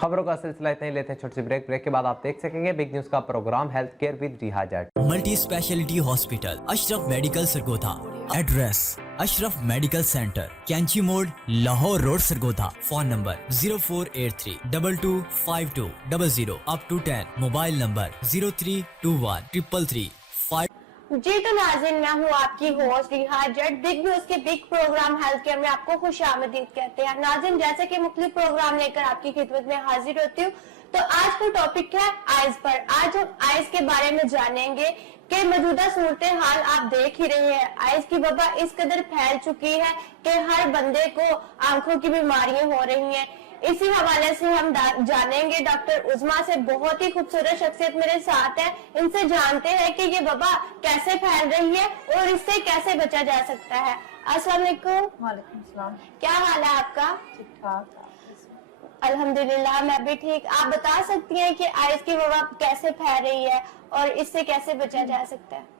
खबरों का सिलसिला इतना ही, लेते हैं छोटी सी ब्रेक के बाद आप देख सकेंगे बिग न्यूज का programme health care with Riha Jat. Multi speciality hospital Ashraf medical Sargodha. Address Ashraf medical centre, Kainchi Mor, Lahore road, Sargodha. Phone number 0483225200 up to 10। Mobile number 03213335। जी तो नाज़रीन, मैं हूँ आपकी host Riha Jat. Big news के बिग प्रोग्राम हेल्थ केयर में आपको खुशामदीद कहते हैं। नाज़रीन, जैसे कि मुख्तलिफ प्रोग्राम लेकर आपकी खिदमत में हाजिर होती हूँ, तो आज का टॉपिक है आइज पर। आज हम आइज के बारे में जानेंगे कि मौजूदा सूरत हाल आप देख ही रहे हैं। आइज की वबा इस कदर फैल चुकी है कि हर बंदे को आंखों की बीमारियां हो रही हैं। इसी हवाले से हम जानेंगे डॉक्टर उज़मा से। बहुत ही खूबसूरत शख्सियत मेरे साथ है, इनसे जानते हैं कि ये वबा कैसे फैल रही है और इससे कैसे बचा जा सकता है। अस्सलाम वालेकुम। वालेकुम सलाम। क्या हाल है आपका? ठीक ठाक। अल्हम्दुलिल्लाह, मैं भी ठीक। आप बता सकती हैं कि आइज की वबा कैसे फैल रही है और इससे कैसे बचा जा सकता है?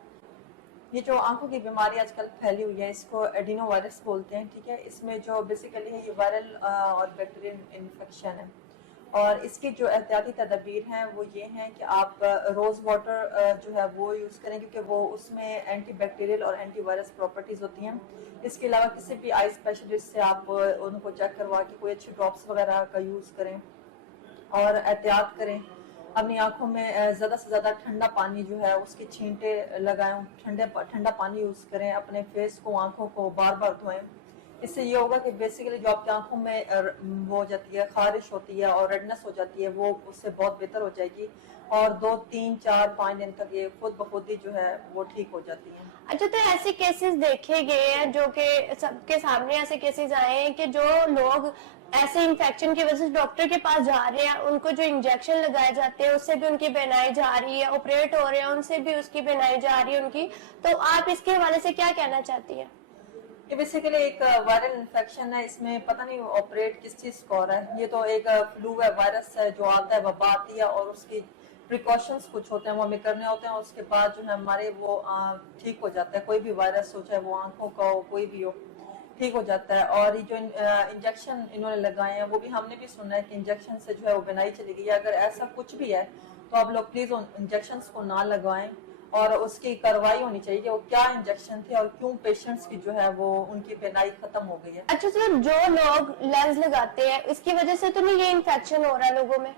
ये जो आंखों की बीमारी आजकल फैली हुई है, इसको एडिनो वायरस बोलते हैं। ठीक है, इसमें जो बेसिकली है ये वायरल और बैक्टीरियल इन्फेक्शन है। और इसकी जो एहतियाती तदबीर हैं वो ये हैं कि आप रोज़ वाटर जो है वो यूज़ करें, क्योंकि वो उसमें एंटी बैक्टीरियल और एंटी वायरस प्रॉपर्टीज़ होती हैं। इसके अलावा किसी भी आई स्पेशलिस्ट से आप उनको चेक करवा के कोई अच्छी ड्रॉप्स वगैरह का यूज़ करें और एहतियात करें। अपनी आंखों में ज़्यादा से ज़्यादा ठंडा पानी जो है उसके छींटे लगाएं, ठंडा पानी यूज़ करें, अपने फेस को, आंखों को बार बार धोएं। इससे ये होगा कि बेसिकली जो आपकी आंखों में वो हो जाती है, खारिश होती है और रेडनेस हो जाती है, वो उससे बहुत बेहतर हो जाएगी और 2, 3, 4, 5 दिन तक ये खुद ब खुद ही जो है वो ठीक हो जाती है। अच्छा, तो ऐसे केसेस देखे गए हैं जो कि सबके सामने ऐसे केसेस आए हैं कि जो लोग ऐसे इन्फेक्शन की वजह से डॉक्टर के पास जा रहे हैं, उनको जो इंजेक्शन लगाए जाते हैं उससे भी उनकी बीनाई जा रही है, ऑपरेट हो रहे हैं उनसे भी उसकी बीनाई जा रही है उनकी। तो आप इसके हवाले से क्या कहना चाहती है? ये बेसिकली एक वायरल इन्फेक्शन है, इसमें पता नहीं ऑपरेट किस चीज को हो रहा है। ये तो एक फ्लू है, वायरस है जो आता है, वबा आती है और उसकी प्रिकॉशंस कुछ होते हैं वो हमें करने होते हैं। उसके बाद जो है हमारे वो ठीक हो जाता है। कोई भी वायरस हो, चाहे वो आंखों का हो, कोई भी हो, ठीक हो जाता है। और ये जो इंजेक्शन इन्होंने लगाए हैं वो भी हमने भी सुना है कि इंजेक्शन से जो है वो बीनाई चली गई है। अगर ऐसा कुछ भी है तो आप लोग प्लीज उन इंजेक्शन को ना लगवाएं और उसकी कार्रवाई होनी चाहिए कि वो क्या इंजेक्शन थे और क्यों पेशेंट्स की जो है वो उनकी बीनाई खत्म हो गई है। अच्छा सर, जो लोग लेंस लगाते हैं इसकी वजह से तो नहीं ये इन्फेक्शन हो रहा है लोगों में?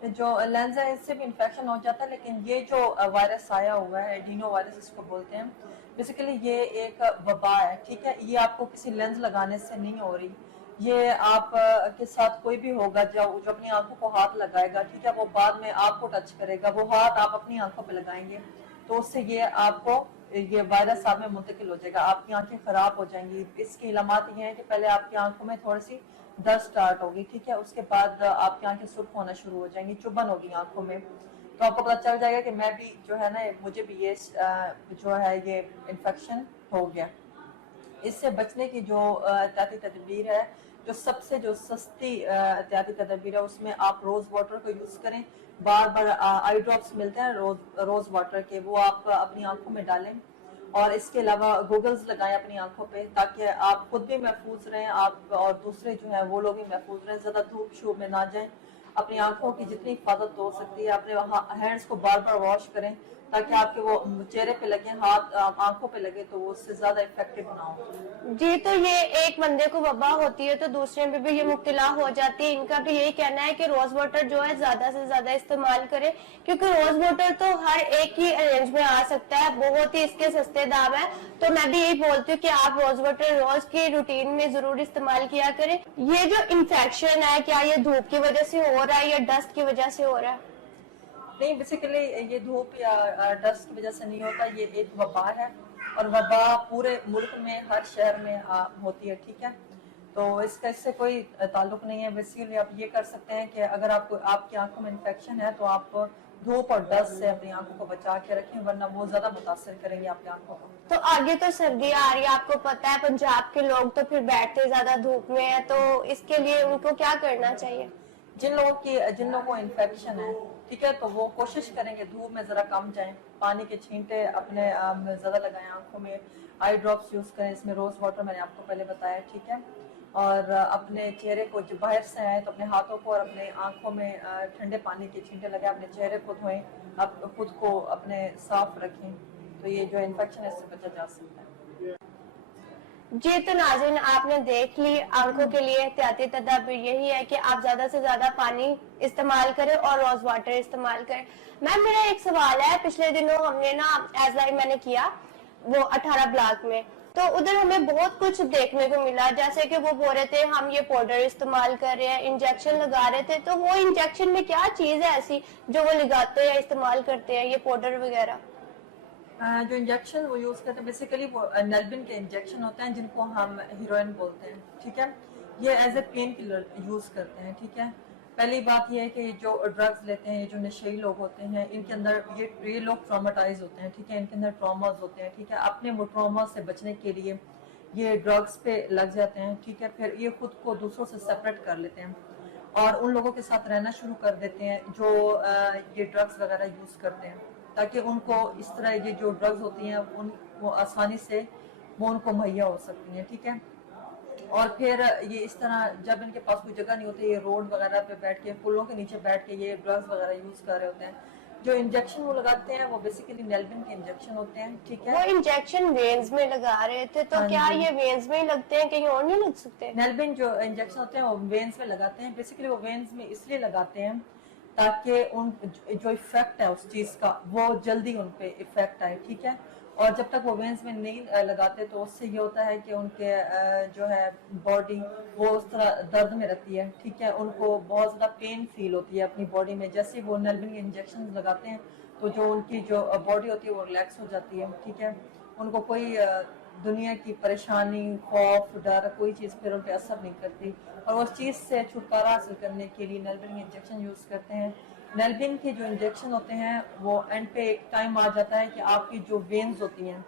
जो लेंस है इससे भी इन्फेक्शन हो जाता है, लेकिन ये जो वायरस आया हुआ है, एडिनो वायरस इसको बोलते हैं, बेसिकली ये एक वबा है। ठीक है, ये आपको किसी लेंस लगाने से नहीं हो रही। ये आप के साथ कोई भी होगा जो अपनी आंखों को हाथ लगाएगा, ठीक है, वो बाद में आपको टच करेगा, वो हाथ आप अपनी आंखों पे लगाएंगे तो उससे ये आपको ये वायरस आप में मुंतकिल हो जाएगा, आपकी आंखें खराब हो जाएंगी। इसकी इलामात ये है कि पहले आपकी आंखों में थोड़ी सी दर्द स्टार्ट होगी, ठीक है, उसके बाद आपकी आंखें सुर्ख होना शुरू हो जाएंगी, चुभन होगी आंखों में, तो आपको पता चल जाएगा कि मैं भी जो है ना, मुझे भी ये जो है ये इन्फेक्शन हो गया। इससे बचने की जो एहतियाती तदबीर है, जो सबसे जो सस्ती एहतियाती तदबीर है, उसमें आप रोज वाटर को यूज करें। बार बार आई ड्रॉप्स मिलते हैं रोज वाटर के, वो आप अपनी आंखों में डालें और इसके अलावा गूगल्स लगाएं अपनी आंखों पे, ताकि आप खुद भी महफूज रहें, आप और दूसरे जो है वो लोग भी महफूज रहें। ज्यादा धूप शूप में ना जाएं, अपनी आंखों की जितनी हिफाजत हो सकती है, अपने हैंड्स को बार बार वॉश करें ताकि आपके वो चेहरे पे लगे, हाथ आंखों पे लगे तो वो उससे ज्यादा इफेक्टिव ना हो। जी, तो ये एक बंदे को वबा होती है तो दूसरे पे भी ये मुब्तला हो जाती है। इनका भी यही कहना है कि रोज वाटर जो है ज्यादा से ज्यादा इस्तेमाल करें, क्योंकि रोज वाटर तो हर एक ही रेंज में आ सकता है, बहुत ही इसके सस्ते दाम है। तो मैं भी यही बोलती हूँ कि आप रोज वाटर रोज की रूटीन में जरूर इस्तेमाल किया करें। ये जो इन्फेक्शन है, क्या ये धूप की वजह से हो रहा है या डस्ट की वजह से हो रहा है? नहीं, बेसिकली ये धूप या डस्ट की वजह से नहीं होता, ये एक वबा है और वबा पूरे मुल्क में हर शहर में होती है। ठीक है, तो इससे कोई ताल्लुक नहीं है। बेसिकली आप ये कर सकते हैं कि अगर आपको आपकी आंखों में इन्फेक्शन है तो आप धूप और डस्ट से अपनी आंखों को बचा के रखें, वरना वो ज्यादा मुतासर करेंगे आपकी आंखों को। तो आगे तो सर्दी आ रही है, आपको पता है पंजाब के लोग तो फिर बैठते ज्यादा धूप में है, तो इसके लिए उनको क्या करना चाहिए? जिन लोगों को इन्फेक्शन है, ठीक है, तो वो कोशिश करेंगे धूप में जरा कम जाएं, पानी के छींटे अपने ज्यादा लगाएं आंखों में, आई ड्रॉप्स यूज करें, इसमें रोज वाटर मैंने आपको पहले बताया। ठीक है, اور اپنے چہرے کو جو باہر سے آئے تو اپنے ہاتھوں کو اور اپنے آنکھوں میں ٹھنڈے پانی کے چھینٹے لگائیں, اپنے چہرے کو دھوئیں, آپ خود کو اپنے صاف رکھیں, تو یہ جو انفیکشن ہے اس سے بچا جا سکتا ہے. جی تو ناظرین آپ نے دیکھ لی, آنکھوں کے لیے احتیاطی تدابیر یہی ہے کہ آپ زیادہ سے زیادہ پانی استعمال کریں اور روز واٹر استعمال کریں. میم میرا ایک سوال ہے, پچھلے دنوں ہم نے نا ایز لائف میں نے کیا وہ 18 بلاک میں, تو ادھر ہمیں بہت کچھ دیکھنے کو ملا, جیسے کہ وہ بول رہے تھے ہم یہ پاؤڈر استعمال کر رہے ہیں, انجیکشن لگا رہے تھے, تو وہ انجیکشن میں کیا چیز ہے ایسی جو وہ لگاتے ہیں استعمال کرتے ہیں یہ پاؤڈر وغیرہ؟ جو انجیکشن وہ یوز کرتے ہیں بیسیکلی وہ نیلبن کے انجیکشن ہوتے ہیں جن کو ہم ہیروئن بولتے ہیں, ٹھیک ہے. یہ as a painkiller use کرتے ہیں, ٹھیک ہے. پہلی بات یہ ہے کہ جو ڈرگز لیتے ہیں, جو نشئی لوگ ہوتے ہیں, ان کے اندر یہ لوگ ٹراماٹائز ہوتے ہیں, ٹھیک ہے, ان کے اندر ٹراماز ہوتے ہیں, ٹھیک ہے. اپنے وہ ٹراما سے بچنے کے لیے یہ ڈرگز پہ لگ جاتے ہیں, ٹھیک ہے. پھر یہ خود کو دوسروں سے سیپریٹ کر لیتے ہیں اور ان لوگوں کے ساتھ رہنا شروع کر دیتے ہیں جو یہ ڈرگز وغیرہ یوز کرتے ہیں, تاکہ ان کو اس طرح یہ جو ڈرگز ہوتی ہیں ان وہ آسانی سے وہ ان کو مہیا ہو سکتی ہیں, ٹھیک ہے. اور پھر یہ اس طرح جب ان کے پاس کوئی جگہ نہیں ہوتی, یہ روڈ وغیرہ پہ بیٹھ کے, پلوں کے نیچے بیٹھ کے یہ ڈرگز وغیرہ یوز کر رہے ہوتے ہیں. جو انجیکشن وہ لگاتے ہیں وہ بیسیکلی نیلبن کے انجیکشن ہوتے ہیں, ٹھیک ہے. وہ انجیکشن وینز میں لگا رہے تھے, تو کیا یہ وینز میں ہی لگتے ہیں, کہیں اور نہیں لگ سکتے؟ نیلبن جو انجیکشن ہوتے ہیں وہ وینز میں لگاتے ہیں. بیسیکلی وہ وینز میں اس لیے لگاتے ہیں تاکہ ان جو افیکٹ ہے اس چیز کا وہ جلدی ان پہ افیکٹ آئے, ٹھیک ہے. اور جب تک وہ وینز میں نہیں لگاتے تو اس سے یہ ہوتا ہے کہ ان کے جو ہے باڈی وہ اس طرح درد میں رہتی ہے, ٹھیک ہے. ان کو بہت زیادہ پین فیل ہوتی ہے اپنی باڈی میں. جیسے وہ نیلبن کے انجیکشن لگاتے ہیں تو جو ان کی جو باڈی ہوتی ہے وہ ریلیکس ہو جاتی ہے, ٹھیک ہے. ان کو کوئی دنیا کی پریشانی, خوف, ڈر, کوئی چیز پھر ان پہ اثر نہیں کرتی, اور اس چیز سے چھٹکارا حاصل کرنے کے لیے نیلبن کے انجیکشن یوز کرتے ہیں. نیلبن کے جو انجیکشن ہوتے ہیں وہ اینڈ پہ ایک ٹائم آ جاتا ہے کہ آپ کی جو وینز ہوتی ہیں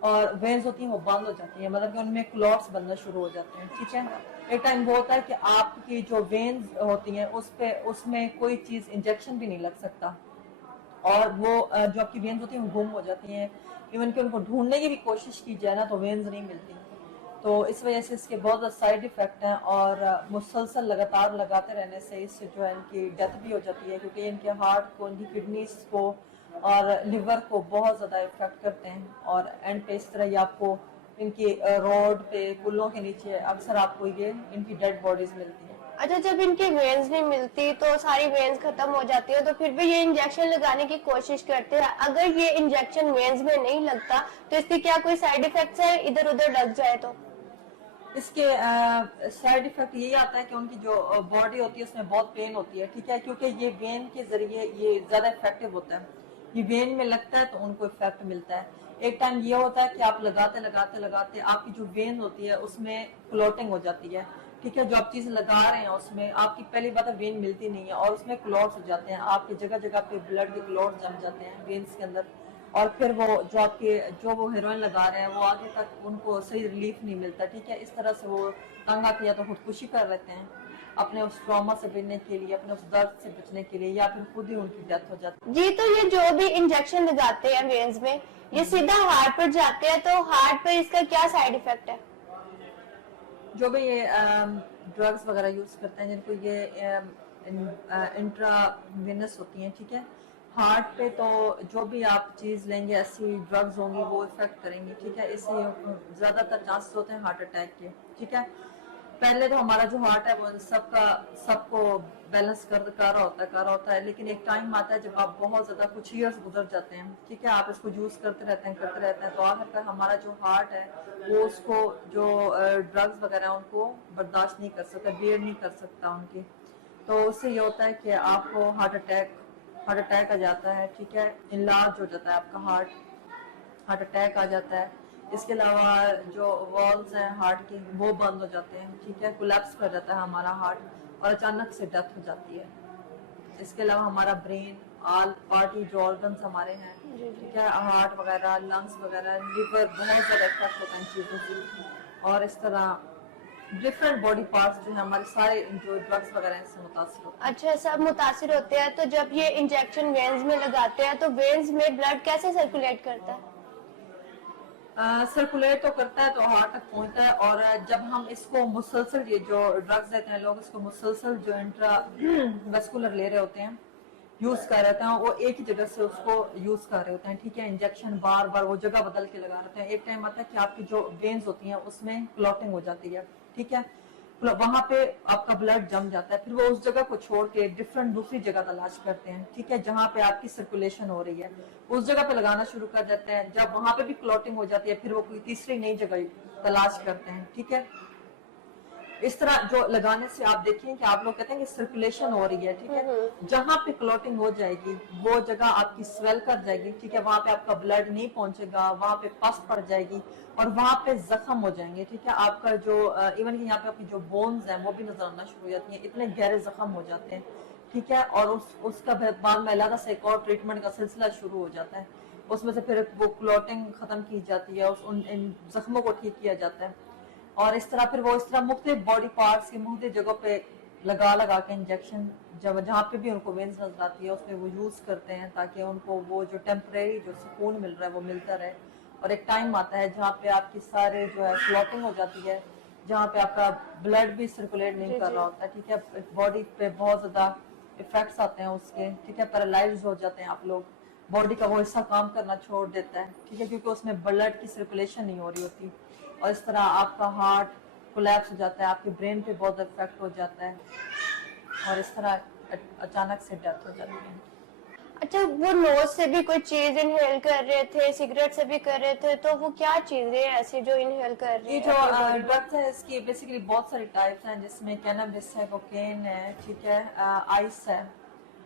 اور وینز ہوتی ہیں وہ بند ہو جاتی ہیں, مطلب کہ ان میں کلوٹس بننا شروع ہو جاتے ہیں, ٹھیک ہے. ایک ٹائم وہ ہوتا ہے کہ آپ کی جو وینز ہوتی ہیں اس میں کوئی چیز انجیکشن بھی نہیں لگ سکتا, اور وہ جو آپ کی وینز ہوتی ہیں وہ گم ہو جاتی ہیں. ایون کہ ان کو ڈھونڈنے کی بھی کوشش کی جائے نا تو وینز نہیں ملتی. تو اس وجہ سے اس کے بہت زیادہ سائیڈ افیکٹ ہیں, اور مسلسل لگاتار لگاتے رہنے سے اس سے جو ہے ان کی ڈیتھ بھی ہو جاتی ہے, کیونکہ ان کے ہارٹ کو, ان کی کڈنیز کو اور لیور کو بہت زیادہ افیکٹ کرتے ہیں. اور اینڈ پہ اس طرح یہ آپ کو ان کی روڈ پہ, پلوں کے نیچے اکثر آپ کو یہ ان کی ڈیڈ باڈیز ملتی ہیں. اچھا, جب ان کی وینز نہیں ملتی تو ساری وینز ختم ہو جاتی ہے, تو پھر بھی یہ انجیکشن لگانے کی کوشش کرتے ہیں. اگر یہ انجیکشن وینز میں نہیں لگتا تو اس کے کیا کوئی سائیڈ افیکٹس ہیں ادھر ادھر لگ جائے تو؟ اس کے سائیڈ افیکٹ یہی آتا ہے کہ ان کی جو باڈی ہوتی ہے اس میں بہت پین ہوتی ہے, ٹھیک ہے, کیونکہ یہ وین کے ذریعے یہ زیادہ افیکٹو ہوتا ہے. یہ وین میں لگتا ہے تو ان کو افیکٹ ملتا ہے. ایک ٹائم یہ ہوتا ہے کہ آپ لگاتے لگاتے لگاتے آپ کی جو وین ہوتی ہے اس میں کلوٹنگ ہو جاتی ہے, ٹھیک ہے. جو آپ چیز لگا رہے ہیں اس میں آپ کی پہلی بات ہے وین ملتی نہیں ہے, اور اس میں کلوٹس ہو جاتے ہیں, آپ کی جگہ جگہ پہ بلڈ کے کلوٹس جم جاتے ہیں وینز کے اندر, اور پھر وہ جو آپ کے جو وہ ہیروئن لگا رہے ہیں وہ آگے تک ان کو صحیح ریلیف نہیں ملتا, ٹھیک ہے. اس طرح سے وہ تنگ آتے یا تو خودکشی کر لیتے ہیں اپنے اس ٹراما سے بچنے کے لیے, اپنے اس درد سے بچنے کے لیے, یا پھر خود ہی ان کی ڈیتھ ہو جاتی ہے. جی تو یہ جو بھی انجیکشن لگاتے ہیں وینز میں یہ سیدھا ہارٹ پر جاتے ہیں, تو ہارٹ پر اس کا کیا سائیڈ افیکٹ ہے؟ جو بھی یہ ڈرگز وغیرہ یوز کرتے ہیں جن کو یہ انٹرا وینس ہوتی ہیں, ٹھیک ہے, ہارٹ پہ تو جو بھی آپ چیز لیں گے ایسی ڈرگز ہوں گی وہ افیکٹ کریں گی, ٹھیک ہے. اس سے زیادہ تر چانسز ہوتے ہیں ہارٹ اٹیک کے, ٹھیک ہے. پہلے تو ہمارا جو ہارٹ ہے وہ سب کو بیلنس کر رہا ہوتا ہے, لیکن ایک ٹائم آتا ہے جب آپ بہت زیادہ کچھ ایئرس گزر جاتے ہیں, ٹھیک ہے, آپ اس کو یوز کرتے رہتے ہیں تو آخر کار ہمارا جو ہارٹ ہے وہ اس کو جو ڈرگز وغیرہ ان کو برداشت نہیں کر سکتا, بیئر نہیں کر سکتا ان کی. تو اس سے یہ ہوتا ہے کہ آپ کو ہارٹ اٹیک آ جاتا ہے, ٹھیک ہے, انلارج ہو جاتا ہے آپ کا ہارٹ اٹیک آ جاتا ہے. اس کے علاوہ جو والز ہیں ہارٹ کے وہ بند ہو جاتے ہیں, ٹھیک ہے, کولیپس کر جاتا ہے ہمارا ہارٹ اور اچانک سے ڈیتھ ہو جاتی ہے. اس کے علاوہ ہمارا برین, آل پارٹی جو آرگنز ہمارے ہیں, ٹھیک ہے, ہارٹ وغیرہ, لنگس وغیرہ, لیور, بہت زیادہ افیکٹ ہوتا ہے ان چیزوں سے. اور اس طرح ڈفرینٹ باڈی پارٹس جو ہیں ہمارے سارے جو ڈرگس وغیرہ ہیں اس سے متاثر ہوتے ہیں. اچھا, سب متاثر ہوتے ہیں. تو جب یہ انجیکشن وینز میں لگاتے ہیں تو وینز میں بلڈ کیسے سرکولیٹ کرتا ہے؟ सर्कुलेट तो करता है तो हार्ट तक पहुंचता है, और जब हम इसको मुसलसल, ये जो ड्रग्स देते हैं लोग, इसको मुसलसल जो इंट्रा वेस्कुलर ले रहे होते हैं, यूज कर रहे होते हैं, वो एक ही जगह से उसको यूज कर रहे होते हैं, ठीक है। इंजेक्शन बार बार वो जगह बदल के लगा रहे हैं। एक टाइम आता है कि आपकी जो वेन्स होती हैं उसमें क्लॉटिंग हो जाती है, ठीक है, वहां पे आपका ब्लड जम जाता है, फिर वो उस जगह को छोड़ के डिफरेंट दूसरी जगह तलाश करते हैं, ठीक है, जहां पे आपकी सर्कुलेशन हो रही है, उस जगह पे लगाना शुरू कर देते हैं। जब वहां पे भी क्लॉटिंग हो जाती है, फिर वो कोई तीसरी नई जगह तलाश करते हैं, ठीक है। इस तरह जो लगाने से आप देखिए कि आप लोग कहते हैं कि सर्कुलेशन हो रही है, ठीक है, जहां पे क्लॉटिंग हो जाएगी वो जगह आपकी स्वेल कर जाएगी, ठीक है, वहां पे आपका ब्लड नहीं पहुंचेगा, वहां पे पस पड़ जाएगी और वहां पे जख्म हो जाएंगे, ठीक है। आपका जो इवन कि यहाँ पे आपकी जो बोन्स हैं वो भी नजर आना शुरू हो जाती हैं, इतने गहरे जख्म हो जाते हैं, ठीक है। और उसका बाद में अलग से एक और ट्रीटमेंट का सिलसिला शुरू हो जाता है, उसमें से फिर वो क्लॉटिंग खत्म की जाती है, इन जख्मों को ठीक किया जाता है, और इस तरह फिर वो इस तरह मुख्तलिफ बॉडी पार्ट्स की मुख्तलिफ जगहों पे लगा के इंजेक्शन जहाँ पे भी उनको वेन्स नजर आती है उसमें वो यूज करते हैं, ताकि उनको वो जो टेम्परेरी जो सुकून मिल रहा है वो मिलता रहे। और एक टाइम आता है जहाँ पे आपकी सारे जो है क्लॉटिंग हो जाती है, जहाँ पे आपका ब्लड भी सर्कुलेट नहीं कर रहा होता, ठीक है, बॉडी पे बहुत ज्यादा इफेक्ट्स आते हैं उसके, ठीक है, पैरालाइज हो जाते हैं आप लोग, बॉडी का वो हिस्सा काम करना छोड़ देता है, ठीक है, क्योंकि उसमें ब्लड की सर्कुलेशन नहीं हो रही होती, और इस तरह आपका हार्ट कोलैप्स हो जाता है, आपके ब्रेन पे बहुत इफेक्ट हो जाता है, और इस तरह अचानक से डेथ हो जाती है। अच्छा, वो नोज से भी कोई चीज इनहेल कर रहे थे, सिगरेट से भी कर रहे थे, तो वो क्या चीजें ऐसी जो इनहेल कर रहे ये हैं? जो ड्रग्स है इसकी बेसिकली बहुत सारी टाइप्स हैं, जिसमें कैनबिस है, कोकेन है, ठीक है, आइस है।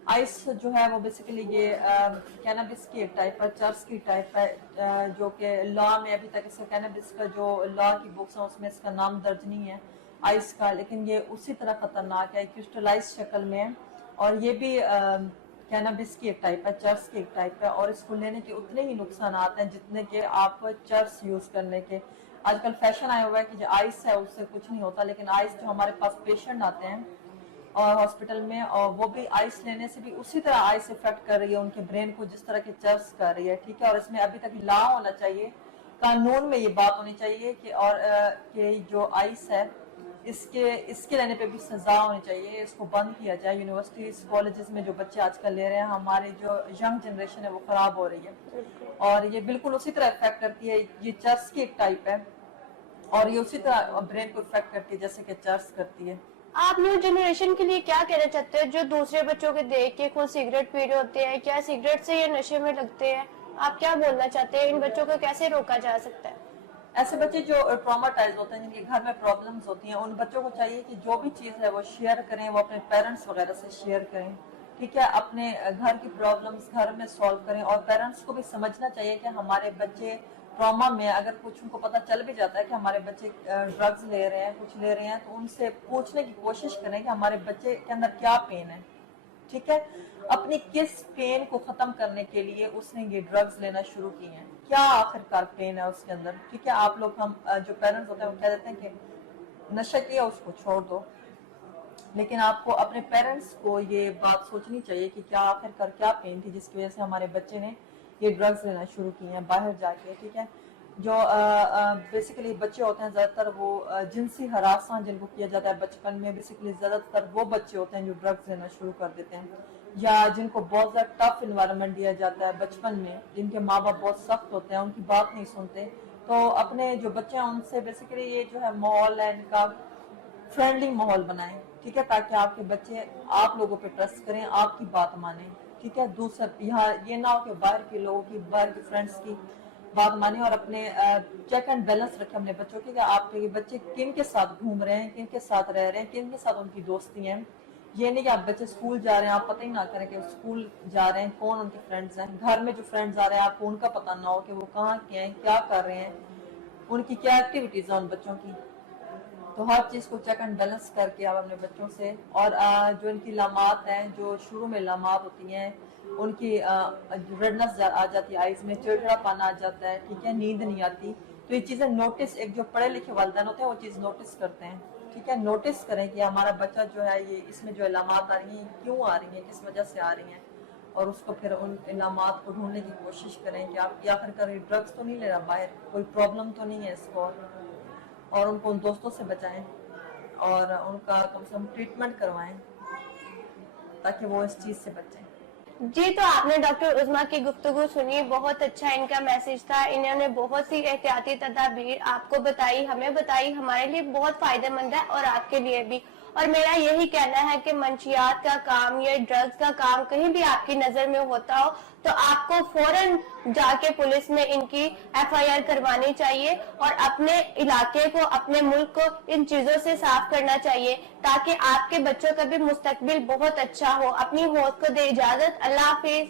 आइस जो है वो बेसिकली ये कैनबिस की एक टाइप है, चर्स की टाइप है, जो कि लॉ में अभी तक इसका कैनबिस का जो लॉ की बुक्स हैं उसमें इसका नाम दर्ज नहीं है आइस का, लेकिन ये उसी तरह खतरनाक है, क्रिस्टलाइज शक्ल में है, और ये भी कैनबिस की एक टाइप है, चर्स की एक टाइप है, और इसको लेने के उतने ही नुकसान आते हैं जितने के आप चर्स यूज करने के। आजकल फैशन आया हुआ है कि जो आइस है उससे कुछ नहीं होता, लेकिन आइस जो हमारे पास पेशेंट आते हैं और हॉस्पिटल में, और वो भी आइस लेने से भी उसी तरह आइस इफेक्ट कर रही है उनके ब्रेन को जिस तरह के चर्स कर रही है, ठीक है। और इसमें अभी तक लॉ होना चाहिए, कानून में ये बात होनी चाहिए कि और कि जो आइस है इसके लेने पे भी सजा होनी चाहिए, इसको बंद किया जाए। यूनिवर्सिटीज कॉलेजेस में जो बच्चे आजकल ले रहे हैं, हमारी जो यंग जनरेशन है वो खराब हो रही है, और ये बिल्कुल उसी तरह इफेक्ट करती है, ये चर्स की एक टाइप है, और ये उसी तरह ब्रेन को इफेक्ट करती है जैसे कि चर्स करती है। आप न्यू जनरेशन के लिए क्या कहना चाहते हो जो दूसरे बच्चों के देख के खुद सिगरेट पी रहे होते हैं, क्या सिगरेट से ये नशे में लगते हैं? आप क्या बोलना चाहते हैं, इन बच्चों को कैसे रोका जा सकता है? ऐसे बच्चे जो ट्रॉमाटाइज होते हैं, जिनके घर में प्रॉब्लम्स होती हैं, उन बच्चों को चाहिए कि जो भी चीज़ है वो शेयर करें, वो अपने पेरेंट्स वगैरह से शेयर करें, ठीक है, अपने घर की प्रॉब्लम्स घर में सॉल्व करें, और पेरेंट्स को भी समझना चाहिए कि हमारे बच्चे ट्रॉमा में, अगर कुछ उनको पता चल भी जाता है कि हमारे बच्चे ड्रग्स ले रहे हैं, कुछ ले रहे हैं, तो उनसे पूछने की कोशिश करें कि हमारे बच्चे के अंदर क्या पेन है, ठीक है, अपनी किस पेन को खत्म करने के लिए उसने ये ड्रग्स लेना शुरू किए हैं, क्या आखिरकार पेन है उसके अंदर, ठीक है। आप लोग, हम जो पेरेंट्स होते हैं वो कह देते हैं कि नशा किया उसको छोड़ दो, लेकिन आपको अपने पेरेंट्स को ये बात सोचनी चाहिए कि क्या आखिरकार क्या पेन थी जिसकी वजह से हमारे बच्चे ने ये ड्रग्स लेना शुरू किए हैं बाहर जाके, ठीक है। जो बेसिकली बच्चे होते हैं ज्यादातर वो जिनसी हरासा जिनको किया जाता है बचपन में, बेसिकली ज्यादातर वो बच्चे होते हैं जो ड्रग्स लेना शुरू कर देते हैं, या जिनको बहुत ज्यादा टफ इन्वायरमेंट दिया जाता है बचपन में, जिनके माँ बाप बहुत सख्त होते हैं, उनकी बात नहीं सुनते, तो अपने जो बच्चे हैं उनसे बेसिकली ये जो है माहौल है इनका फ्रेंडली माहौल बनाएं, ठीक है, ताकि आपके बच्चे आप लोगों पे ट्रस्ट करें, आपकी बात माने, ठीक है। दूसरा यहाँ ये ना हो कि बाहर के लोगों की, बाहर के फ्रेंड्स की बात माने, और अपने चेक एंड बैलेंस रखें अपने बच्चों के कि आपके बच्चे किन के साथ घूम रहे हैं, किन के साथ रह रहे हैं, किन के साथ उनकी दोस्ती हैं। ये नहीं कि आप बच्चे स्कूल जा रहे हैं आप पता ही ना करें कि स्कूल जा रहे हैं, कौन उनके फ्रेंड्स हैं, घर में जो फ्रेंड्स आ रहे हैं आपको उनका पता ना हो कि वो कहाँ के हैं, क्या कर रहे हैं, उनकी क्या एक्टिविटीज है उन बच्चों की। तो हर चीज को चेक एंड बैलेंस करके आप अपने बच्चों से, और जो इनकी लामात हैं, जो शुरू में लामात होती हैं, उनकी रेडनेस आ जाती है, आइज में चिड़चिड़ापन आ जाता है, ठीक है, नींद नहीं आती, तो ये चीजें नोटिस, एक जो पढ़े लिखे वालिदैन होते हैं वो चीज नोटिस करते हैं, ठीक है। नोटिस करें कि हमारा बच्चा जो है ये इसमें जो लामात आ रही है क्यों आ रही है, किस वजह से आ रही है, और उसको फिर उन इनामात को ढूंढने की कोशिश करें कि आप या फिर करें ड्रग्स तो नहीं ले रहा बाहर, कोई प्रॉब्लम तो नहीं है इसको, और उनको उन दोस्तों से बचाएं और उनका कम से कम ट्रीटमेंट करवाएं ताकि वो इस चीज से बचें। जी, तो आपने डॉक्टर उज़मा की गुफ्तगू सुनी, बहुत अच्छा इनका मैसेज था। इन्होंने बहुत सी एहतियाती तदाबीर आपको बताई, हमें बताई, हमारे लिए बहुत फायदेमंद है और आपके लिए भी। और मेरा यही कहना है कि मंशियात का काम, ये ड्रग्स का काम कहीं भी आपकी नजर में होता हो तो आपको फौरन जाके पुलिस में इनकी FIR करवानी चाहिए और अपने इलाके को, अपने मुल्क को इन चीजों से साफ करना चाहिए ताकि आपके बच्चों का भी मुस्तकबिल बहुत अच्छा हो। अपनी होश को दे इजाजत, अल्लाह हाफिज।